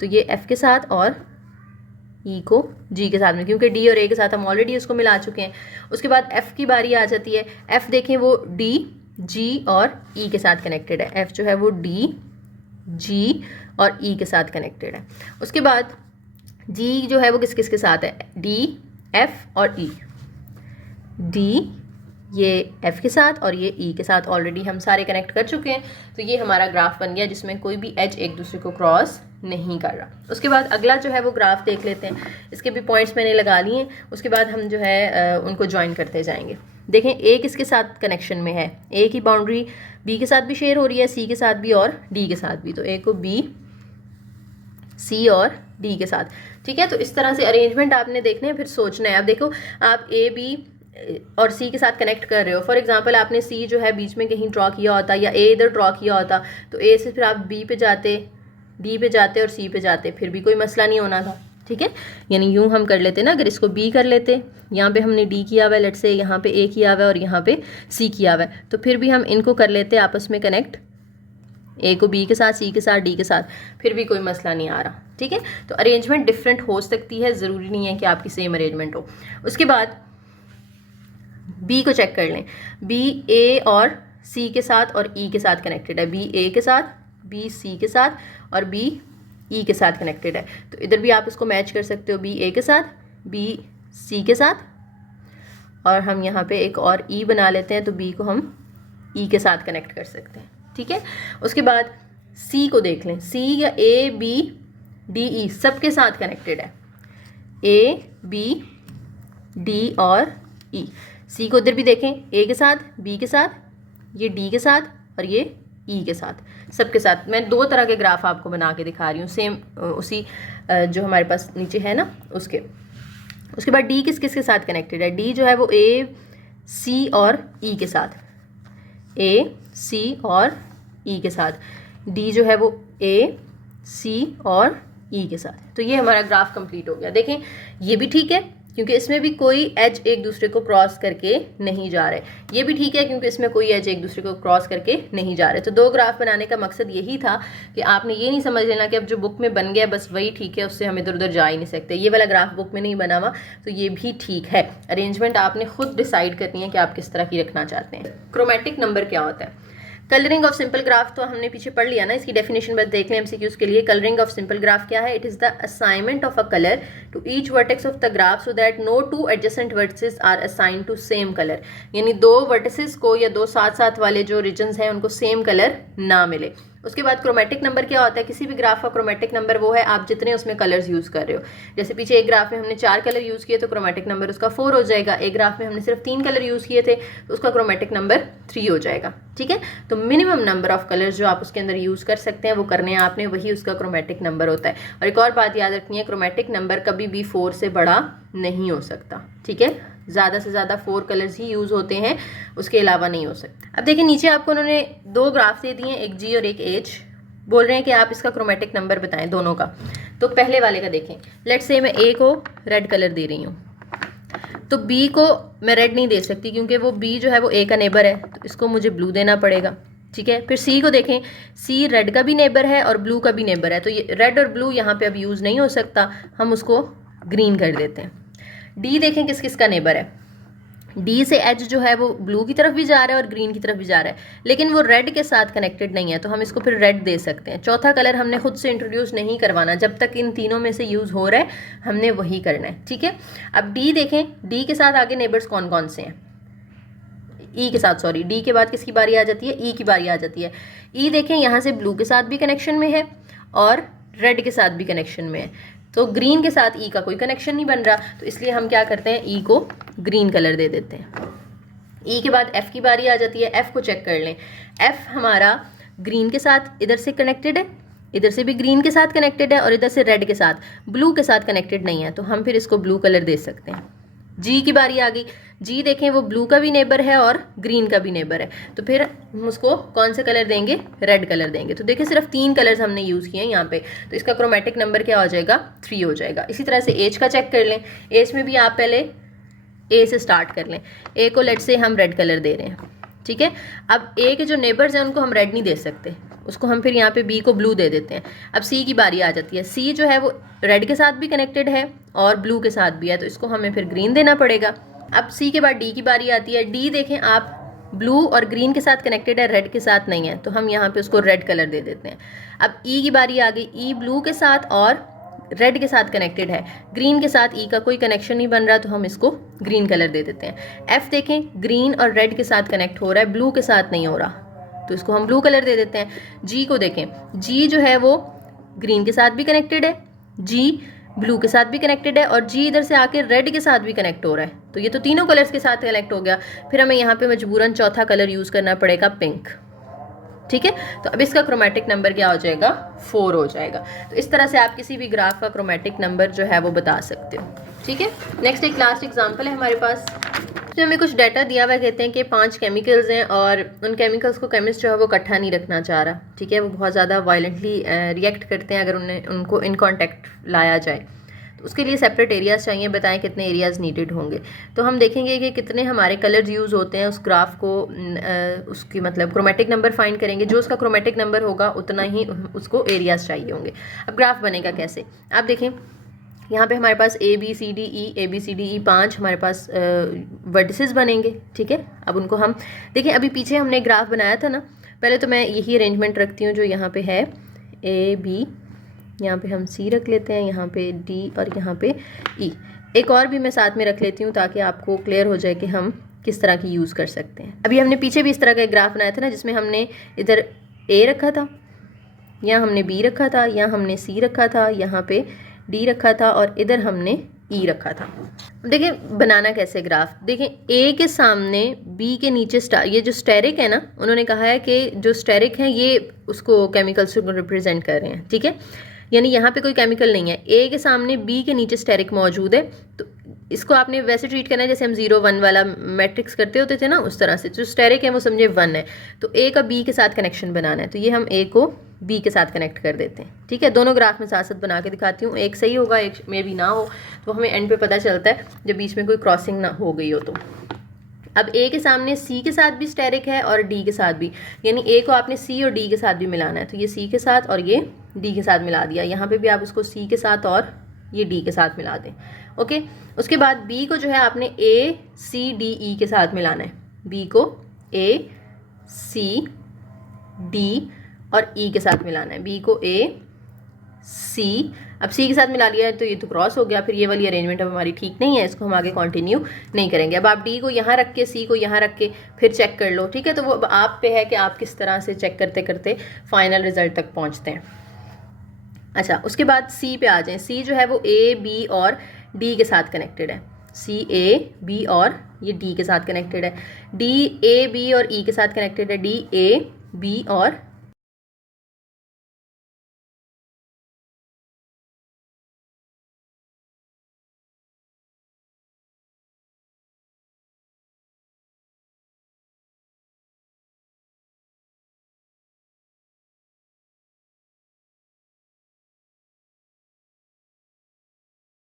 तो ये एफ के साथ और ई को जी के साथ में, क्योंकि डी और ए के साथ हम ऑलरेडी उसको मिला चुके हैं। उसके बाद एफ की बारी आ जाती है। एफ देखें वो डी जी और ई के साथ कनेक्टेड है। एफ जो है वो डी जी और ई के साथ कनेक्टेड है। उसके बाद जी जो है वो किस किस के साथ है, डी एफ और ई। डी ये एफ के साथ और ये ई के साथ ऑलरेडी हम सारे कनेक्ट कर चुके हैं। तो ये हमारा ग्राफ बन गया जिसमें कोई भी एज एक दूसरे को क्रॉस नहीं कर रहा। उसके बाद अगला जो है वो ग्राफ देख लेते हैं। इसके भी पॉइंट्स मैंने लगा लिए हैं। उसके बाद हम जो है उनको ज्वाइन करते जाएंगे। देखें ए किसके साथ कनेक्शन में है, ए की बाउंड्री बी के साथ भी शेयर हो रही है, सी के साथ भी और डी के साथ भी। तो ए को बी, सी और डी के साथ, ठीक है। तो इस तरह से अरेंजमेंट आपने देखने हैं, फिर सोचना है। अब देखो आप ए बी और सी के साथ कनेक्ट कर रहे हो। फॉर एग्जांपल आपने सी जो है बीच में कहीं ड्रॉ किया होता या ए इधर ड्रॉ किया होता, तो ए से फिर आप बी पे जाते, डी पे जाते और सी पे जाते, फिर भी कोई मसला नहीं होना था, ठीक है। यानी यूं हम कर लेते ना, अगर इसको बी कर लेते, यहाँ पे हमने डी किया हुआ है, लेट से यहाँ पे ए किया हुआ है और यहाँ पे सी किया हुआ है, तो फिर भी हम इनको कर लेते आपस में कनेक्ट, ए को बी के साथ, सी के साथ, डी के साथ, फिर भी कोई मसला नहीं आ रहा, ठीक है। तो अरेंजमेंट डिफरेंट हो सकती है, ज़रूरी नहीं है कि आपकी सेम अरेंजमेंट हो। उसके बाद बी को चेक कर लें। बी ए और सी के साथ और ई के साथ कनेक्टेड है। बी ए के साथ, बी सी के साथ और बी ई के साथ कनेक्टेड है। तो इधर भी आप इसको मैच कर सकते हो, बी ए के साथ, बी सी के साथ, और हम यहाँ पे एक और ई बना लेते हैं, तो बी को हम ई के साथ कनेक्ट कर सकते हैं, ठीक है। उसके बाद सी को देख लें। सी या ए बी डी ई सबके साथ कनेक्टेड है, ए बी डी और ई। सी को इधर भी देखें, ए के साथ, बी के साथ, ये डी के साथ और ये ई के साथ, सबके साथ। मैं दो तरह के ग्राफ आपको बना के दिखा रही हूँ, सेम उसी जो हमारे पास नीचे है ना उसके। उसके बाद डी किस किस के साथ कनेक्टेड है। डी जो है वो ए सी और ई के साथ, ए सी और ई के साथ। डी जो है वो ए सी और ई के साथ। तो ये हमारा ग्राफ कंप्लीट हो गया। देखें ये भी ठीक है क्योंकि इसमें भी कोई एज एक दूसरे को क्रॉस करके नहीं जा रहे। ये भी ठीक है क्योंकि इसमें कोई एज एक दूसरे को क्रॉस करके नहीं जा रहे। तो दो ग्राफ बनाने का मकसद यही था कि आपने ये नहीं समझ लेना कि अब जो बुक में बन गया बस वही ठीक है, उससे हम इधर उधर जा ही नहीं सकते। ये वाला ग्राफ बुक में नहीं बना हुआ, तो ये भी ठीक है। अरेंजमेंट आपने खुद डिसाइड करनी है कि आप किस तरह की रखना चाहते हैं। क्रोमेटिक नंबर क्या होता है? कलरिंग ऑफ सिंपल ग्राफ तो हमने पीछे पढ़ लिया ना, इसकी डेफिनेशन बस देख लें एमसीक्यूज के लिए। कलरिंग ऑफ सिंपल ग्राफ क्या है? It is the assignment of a colour to each vertex of the graph so that no two adjacent vertices are assigned to same colour. यानी दो वर्टिसेस को या दो साथ साथ वाले जो रीजन्स हैं उनको सेम कलर ना मिले। उसके बाद क्रोमेटिक नंबर क्या होता है? किसी भी ग्राफ का क्रोमेटिक नंबर वो है आप जितने उसमें कलर्स यूज़ कर रहे हो। जैसे पीछे एक ग्राफ में हमने 4 कलर यूज़ किए तो क्रोमेटिक नंबर उसका 4 हो जाएगा। एक ग्राफ में हमने सिर्फ 3 कलर यूज़ किए थे तो उसका क्रोमेटिक नंबर 3 हो जाएगा। ठीक है, तो मिनिमम नंबर ऑफ कलर्स जो आप उसके अंदर यूज़ कर सकते हैं वो करने हैं आपने, वही उसका क्रोमेटिक नंबर होता है। और एक और बात याद रखनी है, क्रोमेटिक नंबर कभी भी 4 से बड़ा नहीं हो सकता। ठीक है, ज़्यादा से ज़्यादा 4 कलर्स ही यूज़ होते हैं, उसके अलावा नहीं हो सकता। अब देखिए नीचे आपको उन्होंने 2 ग्राफ दे दिए, एक जी और एक एच। बोल रहे हैं कि आप इसका क्रोमेटिक नंबर बताएं दोनों का। तो पहले वाले का देखें, लेट्स से मैं ए को रेड कलर दे रही हूँ तो बी को मैं रेड नहीं दे सकती क्योंकि वो बी जो है वो ए का नेबर है, तो इसको मुझे ब्लू देना पड़ेगा। ठीक है, फिर सी को देखें, सी रेड का भी नेबर है और ब्लू का भी नेबर है, तो ये रेड और ब्लू यहाँ पे अब यूज़ नहीं हो सकता, हम उसको ग्रीन कर देते हैं। डी देखें किस किस का नेबर है। डी से एच जो है वो ब्लू की तरफ भी जा रहा है और ग्रीन की तरफ भी जा रहा है, लेकिन वो रेड के साथ कनेक्टेड नहीं है, तो हम इसको फिर रेड दे सकते हैं। चौथा कलर हमने खुद से इंट्रोड्यूस नहीं करवाना, जब तक इन तीनों में से यूज़ हो रहा है हमने वही करना है। ठीक है, अब डी देखें, डी के साथ आगे नेबर्स कौन कौन से हैं? ई के साथ, सॉरी, डी के बाद किसकी बारी आ जाती है? ई की बारी आ जाती है। ई देखें यहाँ से ब्लू के साथ भी कनेक्शन में है और रेड के साथ भी कनेक्शन में है, तो ग्रीन के साथ ई का कोई कनेक्शन नहीं बन रहा, तो इसलिए हम क्या करते हैं, ई को ग्रीन कलर दे देते हैं। ई के बाद एफ की बारी आ जाती है। एफ को चेक कर लें, एफ हमारा ग्रीन के साथ इधर से कनेक्टेड है, इधर से भी ग्रीन के साथ कनेक्टेड है और इधर से रेड के साथ, ब्लू के साथ कनेक्टेड नहीं है, तो हम फिर इसको ब्लू कलर दे सकते हैं। जी की बारी आ गई। जी देखें वो ब्लू का भी नेबर है और ग्रीन का भी नेबर है, तो फिर हम उसको कौन से कलर देंगे, रेड कलर देंगे। तो देखिए सिर्फ 3 कलर्स हमने यूज़ किए हैं यहाँ पे, तो इसका क्रोमेटिक नंबर क्या हो जाएगा, 3 हो जाएगा। इसी तरह से एज का चेक कर लें। एज में भी आप पहले ए से स्टार्ट कर लें। ए को लेट से हम रेड कलर दे रहे हैं, ठीक है। अब ए के जो नेबर्स हैं उनको हम रेड नहीं दे सकते, उसको हम फिर यहाँ पे बी को ब्लू दे देते हैं। अब सी की बारी आ जाती है। सी जो है वो रेड के साथ भी कनेक्टेड है और ब्लू के साथ भी है, तो इसको हमें फिर ग्रीन देना पड़ेगा। अब सी के बाद डी की बारी आती है। डी देखें आप ब्लू और ग्रीन के साथ कनेक्टेड है, रेड के साथ नहीं है, तो हम यहाँ पे उसको रेड कलर दे देते हैं। अब ई की बारी आ गई। ई ब्लू के साथ और रेड के साथ कनेक्टेड है, ग्रीन के साथ ई का कोई कनेक्शन नहीं बन रहा, तो हम इसको ग्रीन कलर दे देते हैं। एफ देखें ग्रीन और रेड के साथ कनेक्ट हो रहा है, ब्लू के साथ नहीं हो रहा, तो इसको हम ब्लू कलर दे देते हैं। जी को देखें, जी जो है वो ग्रीन के साथ भी कनेक्टेड है, जी ब्लू के साथ भी कनेक्टेड है और जी इधर से आके रेड के साथ भी कनेक्ट हो रहा है, तो ये तो तीनों कलर्स के साथ कनेक्ट हो गया। फिर हमें यहाँ पे मजबूरन चौथा कलर यूज़ करना पड़ेगा, पिंक, ठीक है। तो अब इसका क्रोमेटिक नंबर क्या हो जाएगा, 4 हो जाएगा। तो इस तरह से आप किसी भी ग्राफ का क्रोमेटिक नंबर जो है वो बता सकते हो, ठीक है। नेक्स्ट एक लास्ट एग्जांपल है हमारे पास, तो हमें कुछ डाटा दिया हुआ, कहते हैं कि 5 केमिकल्स हैं और उन केमिकल्स को केमिस्ट जो है वो इकट्ठा नहीं रखना चाह रहा, ठीक है। वो बहुत ज़्यादा वायलेंटली रिएक्ट करते हैं अगर उनको इन कॉन्टेक्ट लाया जाए, तो उसके लिए सेपरेट एरियाज़ चाहिए, बताएं कितने एरियाज़ नीडेड होंगे। तो हम देखेंगे कि कितने हमारे कलर्स यूज़ होते हैं, उस ग्राफ को उसकी मतलब क्रोमेटिक नंबर फाइंड करेंगे, जो उसका क्रोमेटिक नंबर होगा उतना ही उसको एरियाज़ चाहिए होंगे। अब ग्राफ बनेगा कैसे, आप देखें यहाँ पे हमारे पास ए बी सी डी ई 5 हमारे पास वर्टिसेस बनेंगे, ठीक है। अब उनको हम देखें, अभी पीछे हमने ग्राफ बनाया था ना, पहले तो मैं यही अरेंजमेंट रखती हूँ जो यहाँ पे है, ए बी, यहाँ पे हम सी रख लेते हैं, यहाँ पे डी और यहाँ पे ई। एक और भी मैं साथ में रख लेती हूँ ताकि आपको क्लियर हो जाए कि हम किस तरह की यूज़ कर सकते हैं। अभी हमने पीछे भी इस तरह का एक ग्राफ बनाया था ना, जिसमें हमने इधर ए रखा था, यहाँ हमने बी रखा था, यहाँ हमने सी रखा था, यहाँ पे डी रखा था और इधर हमने ई रखा था। देखिए बनाना कैसे ग्राफ, देखें ए के सामने बी के नीचे ये जो स्टेरिक है ना, उन्होंने कहा है कि जो स्टेरिक है ये उसको केमिकल्स को रिप्रेजेंट कर रहे हैं, ठीक है। यानी यहाँ पे कोई केमिकल नहीं है, ए के सामने बी के नीचे स्टेरिक मौजूद है, तो इसको आपने वैसे ट्रीट करना है जैसे हम 0 1 वाला मैट्रिक्स करते होते थे ना, उस तरह से। जो स्टेरिक है वो समझे 1 है, तो ए का बी के साथ कनेक्शन बनाना है, तो ये हम ए को बी के साथ कनेक्ट कर देते हैं, ठीक है। दोनों ग्राफ में साथ साथ बना के दिखाती हूँ, एक सही होगा एक में भी ना हो, तो हमें एंड पे पता चलता है जब बीच में कोई क्रॉसिंग ना हो गई हो तो। अब ए के सामने सी के साथ भी स्टेरिक है और डी के साथ भी, यानी ए को आपने सी और डी के साथ भी मिलाना है, तो ये सी के साथ और ये डी के साथ मिला दिया। यहाँ पे भी आप उसको सी के साथ और ये डी के साथ मिला दें, ओके। उसके बाद बी को जो है आपने ए सी डी ई के साथ मिलाना है, बी को ए सी डी और ई के साथ मिलाना है, बी को ए सी, अब सी के साथ मिला लिया है तो ये तो क्रॉस हो गया, फिर ये वाली अरेंजमेंट अब हमारी ठीक नहीं है, इसको हम आगे कंटिन्यू नहीं करेंगे। अब आप डी को यहाँ रख के सी को यहाँ रख के फिर चेक कर लो, ठीक है। तो वो अब आप पे है कि आप किस तरह से चेक करते करते फाइनल रिजल्ट तक पहुँचते हैं। अच्छा, उसके बाद सी पे आ जाएं। सी जो है वो ए बी और डी के साथ कनेक्टेड है, सी ए बी और ये डी के साथ कनेक्टेड है, डी ए बी और ई के साथ कनेक्टेड है, डी ए बी और